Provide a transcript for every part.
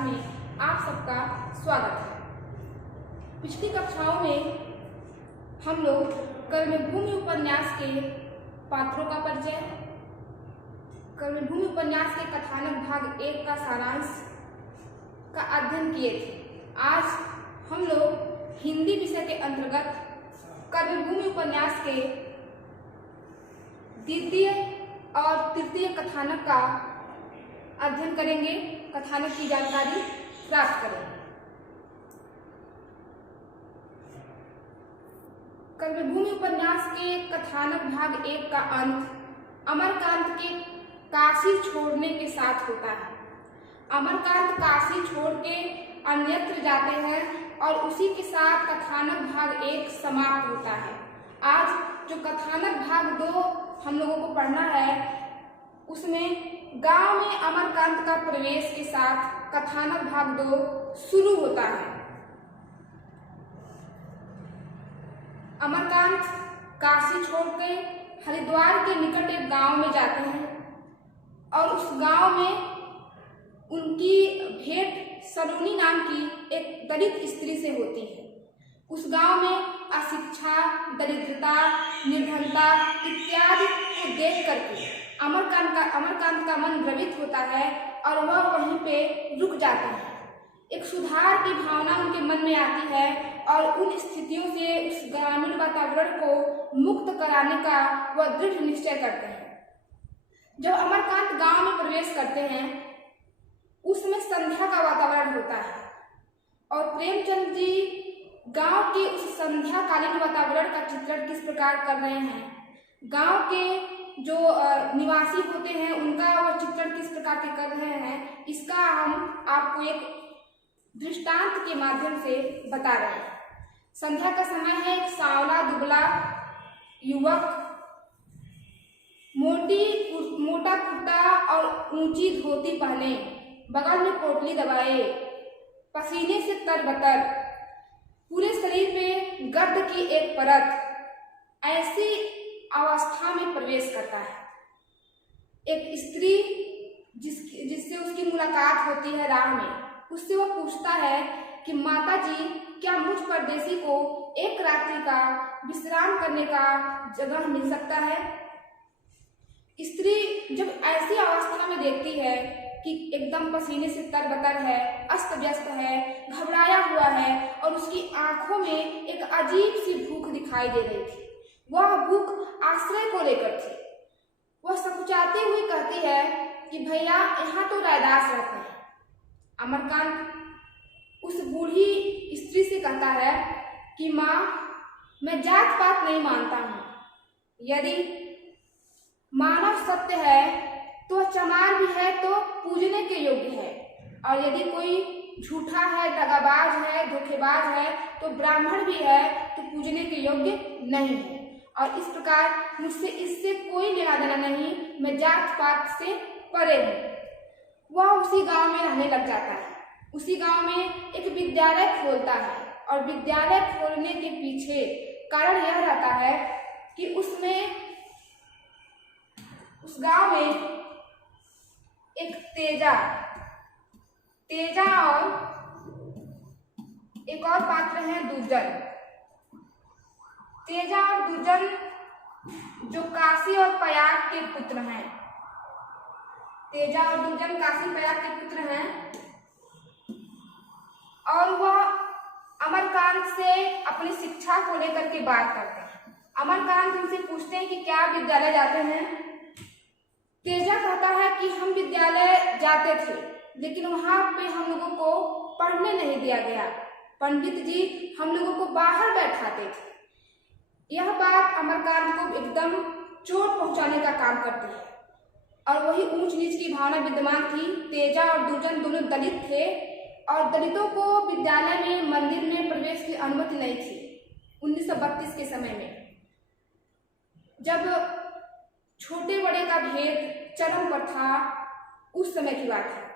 में आप सबका स्वागत है। पिछली कक्षाओं में हम लोग कर्मभूमि उपन्यास के पात्रों का परिचय, कर्मभूमि उपन्यास के कथानक भाग 1 का सारांश का अध्ययन किए थे। आज हम लोग हिंदी विषय के अंतर्गत कर्मभूमि उपन्यास के द्वितीय और तृतीय कथानक का अध्ययन करेंगे, कथानक की जानकारी प्राप्त करेंगे। कर्मभूमि उपन्यास के कथानक भाग 1 का अंत अमरकांत के काशी छोड़ने के साथ होता है। अमरकांत काशी छोड़ के अन्यत्र जाते हैं और उसी के साथ कथानक भाग 1 समाप्त होता है। आज जो कथानक भाग 2 हम लोगों को पढ़ना है, उसमें गांव में अमरकांत का प्रवेश के साथ कथानक भाग 2 शुरू होता है। अमरकांत काशी छोड़ के हरिद्वार के निकट एक गांव में जाते हैं और उस गांव में उनकी भेंट सलोनी नाम की एक दलित स्त्री से होती है। उस गांव में अशिक्षा, दरिद्रता, निर्धनता इत्यादि को देख करके अमरकांत का मन द्रवित होता है और वह वहीं पे रुक जाते हैं। एक सुधार की भावना उनके मन में आती है और उन स्थितियों से उस ग्रामीण वातावरण को मुक्त कराने का वह दृढ़ निश्चय करते हैं। जब अमरकांत गांव में प्रवेश करते हैं, उसमें संध्या का वातावरण होता है और प्रेमचंद जी गांव के उस संध्याकालीन वातावरण का चित्रण किस प्रकार कर रहे हैं, गांव के जो निवासी होते हैं उनका वो चित्रण किस प्रकार के कर रहे हैं, इसका हम आपको एक दृष्टांत के माध्यम से बता रहे हैं। संध्या का समय है। एक सांवला दुबला युवक मोटा कुर्ता और ऊंची धोती पहने, बगल में पोटली दबाए, पसीने से तरबतर, पूरे शरीर पे गर्द की एक परत, ऐसी अवस्था में प्रवेश करता है। एक स्त्री जिससे उसकी मुलाकात होती है राह में, उससे वो पूछता है कि माता जी, क्या मुझ परदेसी को एक रात्रि का विश्राम करने का जगह मिल सकता है? स्त्री जब ऐसी अवस्था में देखती है कि एकदम पसीने से तरबतर है, अस्त व्यस्त है, घबराया हुआ है और उसकी आंखों में एक अजीब सी भूख दिखाई दे रही थी। वह भूख आश्रय को लेकर थी। वह सकुचाते हुए कहती है कि भैया, यहाँ तो रैदास रहते हैं। अमरकांत उस बूढ़ी स्त्री से कहता है कि माँ, मैं जात पात नहीं मानता हूँ। यदि मानव सत्य है तो चमार भी है तो पूजने के योग्य है, और यदि कोई झूठा है, दगाबाज है, धोखेबाज है तो ब्राह्मण भी है तो पूजने के योग्य नहीं है। और इस प्रकार मुझसे इससे कोई लेना देना नहीं, मैं जात पात से परे हूँ। वह उसी गांव में रहने लग जाता है। उसी गांव में एक विद्यालय खोलता है और विद्यालय खोलने के पीछे कारण यह रहता है कि उस गांव में एक तेजा और एक और पात्र हैं दुर्जन। तेजा और दुर्जन जो काशी और प्रयाग के पुत्र हैं। तेजा और दुर्जन काशी प्रयाग के पुत्र हैं और वह अमरकांत से अपनी शिक्षा को लेकर के बात करते हैं। अमरकांत उनसे पूछते हैं कि क्या आप विद्यालय जाते हैं? तेजा कहता है कि हम विद्यालय जाते थे, लेकिन वहां पे हम लोगों को पढ़ने नहीं दिया गया। पंडित जी हम लोगों को बाहर बैठाते थे। यह बात अमरकांत को एकदम चोट पहुंचाने का काम करती है और वही ऊंच नीच की भावना विद्यमान थी। तेजा और दुर्जन दोनों दलित थे और दलितों को विद्यालय में, मंदिर में प्रवेश की अनुमति नहीं थी 1932 के समय में, जब छोटे बड़े का भेद चरम पर था। उस समय की बात है।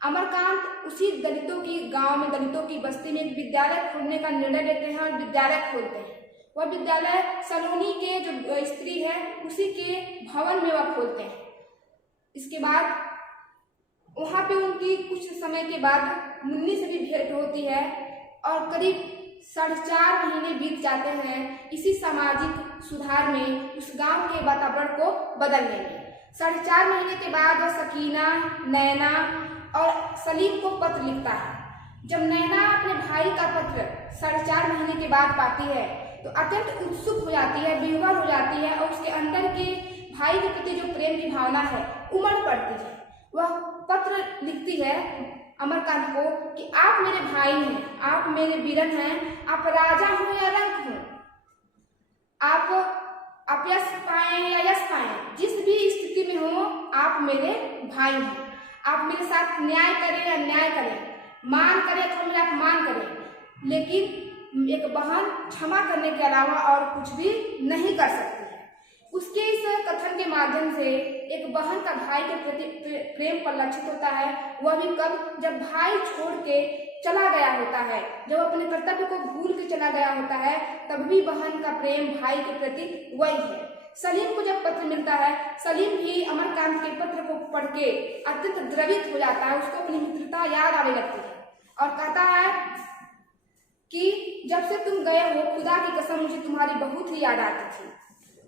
अमरकांत उसी दलितों की गांव में, दलितों की बस्ती में एक विद्यालय खोलने का निर्णय लेते हैं और विद्यालय खोलते हैं। वह विद्यालय सलोनी के जो स्त्री है उसी के भवन में वह खोलते हैं। इसके बाद वहाँ पे उनकी कुछ समय के बाद मुन्नी से भी भेंट होती है और करीब 4.5 महीने बीत जाते हैं इसी सामाजिक सुधार में, उस गांव के वातावरण को बदलने में। 4.5 महीने के बाद वह सकीना, नैना और सलीम को पत्र लिखता है। जब नैना अपने भाई का पत्र 4.5 महीने के बाद पाती है तो अत्यंत उत्सुक हो जाती है, बेहतर हो जाती है और उसके अंदर के भाई के प्रति जो प्रेम की भावना है उमड़ पड़ती है। वह पत्र लिखती है अमरकांत को कि आप मेरे भाई हैं, आप मेरे वीरन हैं, आप राजा हो या रंक हो, आप यश पाएं या यश पाएं, जिस भी स्थिति में हो आप मेरे भाई हैं। आप मेरे साथ न्याय करें या अन्याय करें, मान करें तो मेरा अपमान करें, लेकिन एक बहन क्षमा करने के अलावा और कुछ भी नहीं कर सकती है। उसके इस कथन के माध्यम से एक बहन का भाई के प्रति प्रेम परिलक्षित होता है। वह भी कब, जब भाई छोड़ के चला गया होता है, जब अपने कर्तव्य को भूल के चला गया होता है, तब भी बहन का प्रेम भाई के प्रति वही है। सलीम को जब पत्र मिलता है, सलीम भी अमरकांत के पत्र को पढ़ के अत्यंत द्रवित हो जाता है, उसको अपनी मित्रता याद आने लगती है और कहता है कि जब से तुम गए हो, खुदा की कसम मुझे तुम्हारी बहुत ही याद आती थी।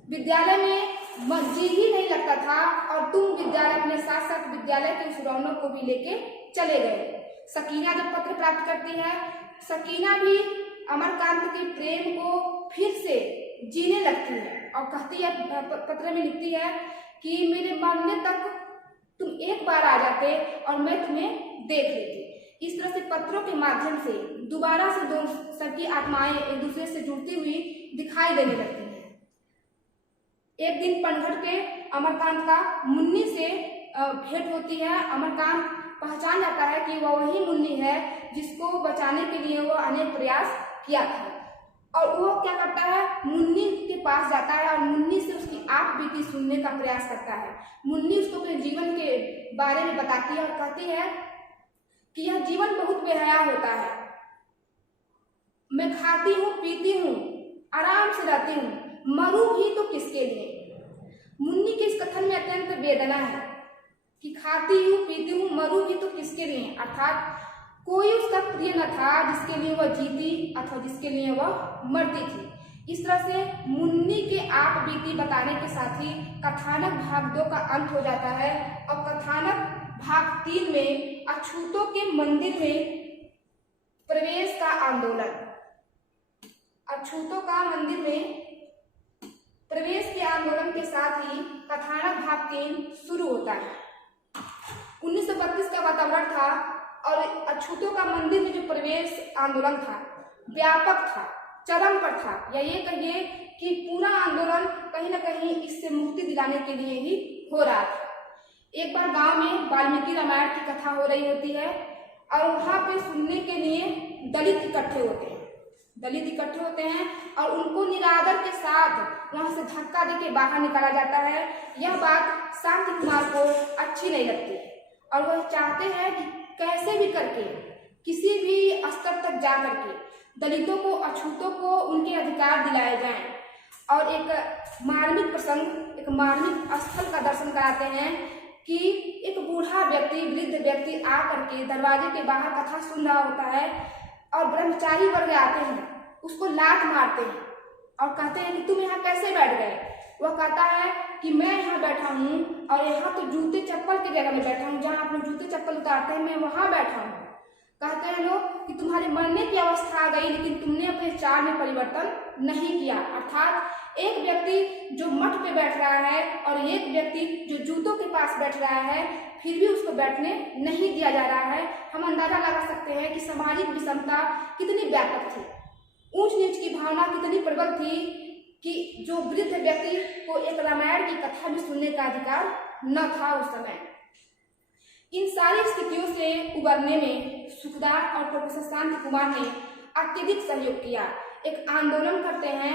विद्यालय में जी ही नहीं लगता था और तुम विद्यालय अपने साथ साथ विद्यालय के उस रौनक को भी लेके चले गए। सकीना जब पत्र प्राप्त करती है, सकीना भी अमरकांत के प्रेम को फिर से जीने लगती है और कहती है, पत्र में लिखती है कि मेरे मरने तक तुम एक बार आ जाते और मैं तुम्हें देख लेती। इस तरह से पत्रों के माध्यम से दोबारा से दो सबकी आत्माएं एक दूसरे से जुड़ती हुई दिखाई देने लगती हैं। एक दिन पनघट पे अमरकांत का मुन्नी से भेंट होती है। अमरकांत पहचान जाता है कि वह वही मुन्नी है जिसको बचाने के लिए वह अनेक प्रयास किया था और वो क्या करता है, मुन्नी के पास जाता है और मुन्नी से उसकी आप बीती सुनने का प्रयास करता है। मुन्नी उसको अपने जीवन के बारे में बताती है और कहती है कि यह जीवन बहुत बेहया होता है, मैं खाती हूँ, पीती हूँ, आराम से रहती हूँ, मरूं भी तो किसके लिए। मुन्नी के इस कथन में अत्यंत वेदना है कि खाती हूँ, पीती हूँ, मरूं भी तो किसके लिए, अर्थात कोई उसका प्रिय न था जिसके लिए वह जीती अथवा जिसके लिए वह मरती थी। इस तरह से मुन्नी के आप बीती बताने के साथ ही कथानक भाग 2 का अंत हो जाता है और कथानक भाग 3 में अछूतों के मंदिर में प्रवेश का आंदोलन, अछूतों का मंदिर में प्रवेश के आंदोलन के साथ ही कथानक भाग 3 शुरू होता है। 1932 का वातावरण था और अछूतों का मंदिर में जो प्रवेश आंदोलन था व्यापक था, चरम पर था, या ये कहिए कि पूरा आंदोलन कहीं न कहीं इससे मुक्ति दिलाने के लिए ही हो रहा था। एक बार गांव में वाल्मीकि रामायण की कथा हो रही होती है और वहां पे सुनने के लिए दलित इकट्ठे होते हैं और उनको निरादर के साथ वहां से धक्का देके बाहर निकाला जाता है। यह बात शांति कुमार को अच्छी नहीं लगती है और वह चाहते हैं कि कैसे भी करके किसी भी स्तर तक जा करके दलितों को, अछूतों को उनके अधिकार दिलाए जाएं और एक मार्मिक प्रसंग, एक मार्मिक स्थल का दर्शन कराते हैं कि एक बूढ़ा व्यक्ति, वृद्ध व्यक्ति आ करके दरवाजे के बाहर कथा सुन रहा होता है और ब्रह्मचारी वर्ग आते हैं, उसको लात मारते हैं और कहते हैं कि तुम यहाँ कैसे बैठ गए। वह कहता है कि मैं यहाँ बैठा हूँ और यहाँ तो जूते चप्पल की जगह में बैठा हूँ, जहाँ आप लोग जूते चप्पल उतारते हैं मैं वहाँ बैठा हूँ। कहते हैं लोग कि तुम्हारे मरने की अवस्था आ गई लेकिन तुमने अपने चाल में परिवर्तन नहीं किया। अर्थात एक व्यक्ति जो मठ पे बैठ रहा है और एक व्यक्ति जो जूतों के पास बैठ रहा है, फिर भी उसको बैठने नहीं दिया जा रहा है। हम अंदाजा लगा सकते हैं कि सामाजिक विषमता कितनी व्यापक थी, ऊंच नीच की भावना कितनी प्रबल थी कि जो वृद्ध व्यक्ति को एक रामायण की कथा भी सुनने का अधिकार न था उस समय। इन सारी स्थितियों से उबरने में सुखदार और प्रोफेसर शांति कुमार ने अत्यधिक सहयोग किया। एक आंदोलन करते हैं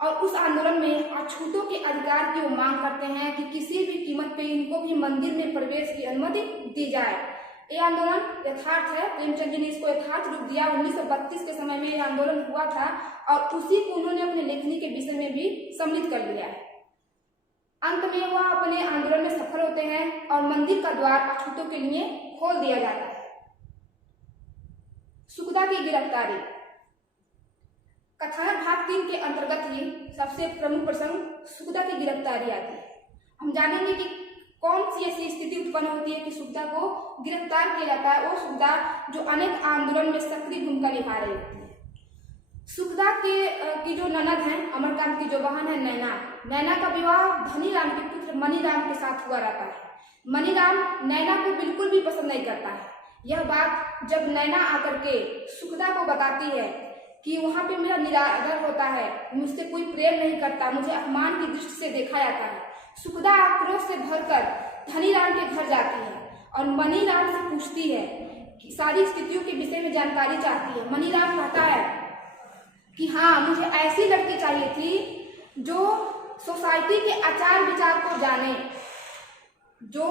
और उस आंदोलन में अछूतों के अधिकार की वो मांग करते हैं कि किसी भी कीमत पे इनको भी मंदिर में प्रवेश की अनुमति दी जाए। ये आंदोलन यथार्थ है, प्रेमचंद जी ने इसको यथार्थ रूप दिया। 1932 के समय में यह आंदोलन हुआ था और उसी को उन्होंने अपने लेखनी के विषय में भी सम्मिलित कर लिया है। अंत में वह अपने आंदोलन में सफल होते हैं और मंदिर का द्वार अछूतों के लिए खोल दिया जाता है। सुखदा की गिरफ्तारी। कथानक भाग 3 के अंतर्गत ही सबसे प्रमुख प्रसंग सुखदा की गिरफ्तारी आती है। हम जानेंगे कि कौन सी ऐसी स्थिति उत्पन्न होती है कि सुखदा को गिरफ्तार किया जाता है। वो सुखदा जो अनेक आंदोलन में सक्रिय भूमिका निभा रही होती है। सुखदा की जो ननद है, अमरकांत की जो बहन है नैना का विवाह धनीराम के पुत्र मनीराम के साथ हुआ रहता है। मनीराम नैना को बिल्कुल भी पसंद नहीं करता है। यह बात जब नैना आकर के सुखदा को बताती है कि वहां पे मेरा निरादर होता है, मुझसे कोई प्रेम नहीं करता, मुझे अपमान की दृष्टि से देखा जाता है, सुखदा आक्रोश से भरकर धनीराम के घर जाती है और मनीराम से पूछती है कि सारी स्थितियों के विषय में जानकारी चाहती है। मनीराम कहता है कि हाँ, मुझे ऐसी लड़की चाहिए थी जो सोसाइटी के आचार विचार को जाने, जो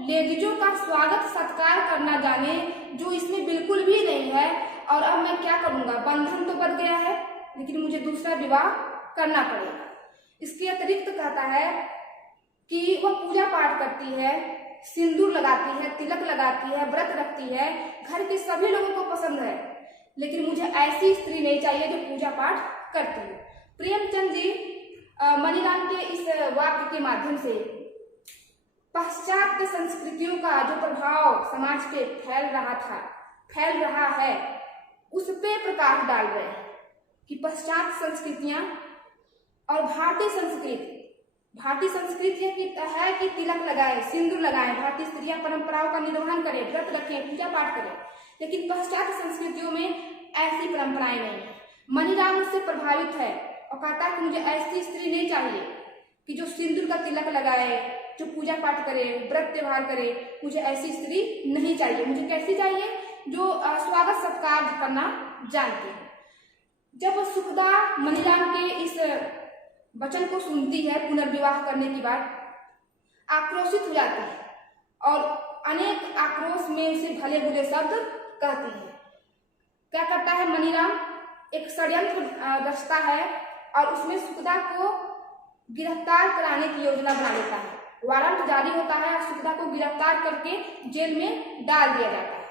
लेडीजों का स्वागत सत्कार करना जाने, जो इसमें बिल्कुल भी नहीं है। और अब मैं क्या करूंगा, बंधन तो बच गया है लेकिन मुझे दूसरा विवाह करना पड़ेगा। इसके अतिरिक्त कहता है कि वह पूजा पाठ करती है, सिंदूर लगाती है, तिलक लगाती है, व्रत रखती है, घर के सभी लोगों को पसंद है, लेकिन मुझे ऐसी स्त्री नहीं चाहिए जो पूजा पाठ करती है। प्रेमचंद जी मनीराम के इस वाक्य के माध्यम से पाश्चात्य संस्कृतियों का जो प्रभाव समाज पे फैल रहा है, उस पे प्रकाश डाल रहे हैं कि पाश्चात्य संस्कृतियां और भारतीय संस्कृति है कि तिलक लगाए, सिंदूर लगाए, भारतीय स्त्रियां परंपराओं का निर्वहन करें, व्रत रखें, पूजा पाठ करें, लेकिन पाश्चात्य संस्कृतियों में ऐसी परंपराएं नहीं है। मनीराम उससे प्रभावित है और कहता है कि मुझे ऐसी स्त्री नहीं चाहिए कि जो सिंदूर का तिलक लगाए, जो पूजा पाठ करे, व्रत त्योहार करे, मुझे ऐसी स्त्री नहीं चाहिए। मुझे कैसी चाहिए, जो स्वागत सत्कार करना जानती है। जब सुखदा मनीराम के इस वचन को सुनती है पुनर्विवाह करने की बात, आक्रोशित हो जाती है और अनेक आक्रोश में उसे भले बुरे शब्द कहती है। क्या करता है मनीराम, एक षड्यंत्र रचता है और उसमें सुखदा को गिरफ्तार कराने की योजना बना लेता है। वारंट जारी होता है और सुखदा को गिरफ्तार करके जेल में डाल दिया जाता है।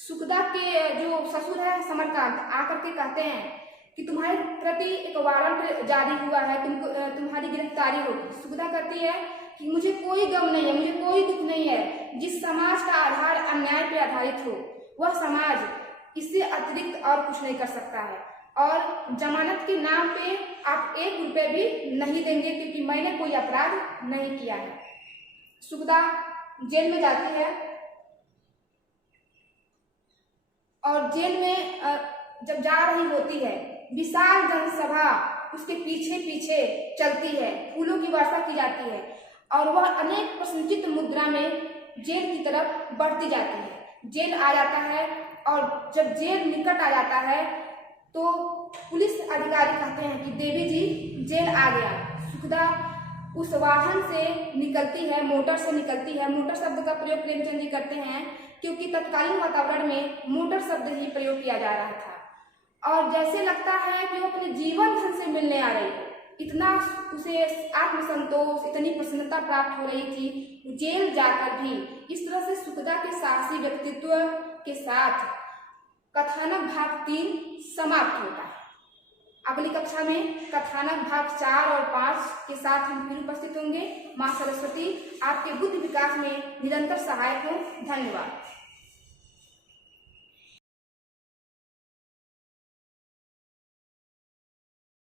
सुखदा के जो ससुर है समरकांत आकर के कहते हैं कि तुम्हारे प्रति एक वारंट जारी हुआ है, तुम्हारी गिरफ्तारी होगी। सुखदा कहती है कि मुझे कोई गम नहीं है, मुझे कोई दुख नहीं है। जिस समाज का आधार अन्याय पे आधारित हो, वह समाज इससे अतिरिक्त और कुछ नहीं कर सकता है और जमानत के नाम पे आप 1 रुपये भी नहीं देंगे क्योंकि मैंने कोई अपराध नहीं किया है। सुखदा जेल में जाती है और जेल में जब जा रही होती है, विशाल जनसभा उसके पीछे पीछे चलती है, फूलों की वर्षा की जाती है और वह अनेक प्रश्नचित्त मुद्रा में जेल की तरफ बढ़ती जाती है। जेल आ जाता है और जब जेल निकट आ जाता है तो पुलिस अधिकारी कहते हैं कि देवी जी जेल आ गया। सुखदा उस वाहन से निकलती है, मोटर से निकलती है। मोटर शब्द का प्रयोग प्रेमचंद जी करते हैं क्योंकि तत्कालीन वातावरण में मोटर शब्द ही प्रयोग किया जा रहा था और जैसे लगता है कि वो अपने जीवन धन से मिलने आ रही है। इतना उसे आत्मसंतोष, इतनी प्रसन्नता प्राप्त हो रही थी जेल जाकर भी। इस तरह से सुखदा के साहसी व्यक्तित्व के साथ कथानक भाग 3 समाप्त होता है। अगली कक्षा में कथानक भाग 4 और 5 के साथ हम फिर उपस्थित होंगे। माँ सरस्वती आपके बुद्धि विकास में निरंतर सहायक हो। धन्यवाद।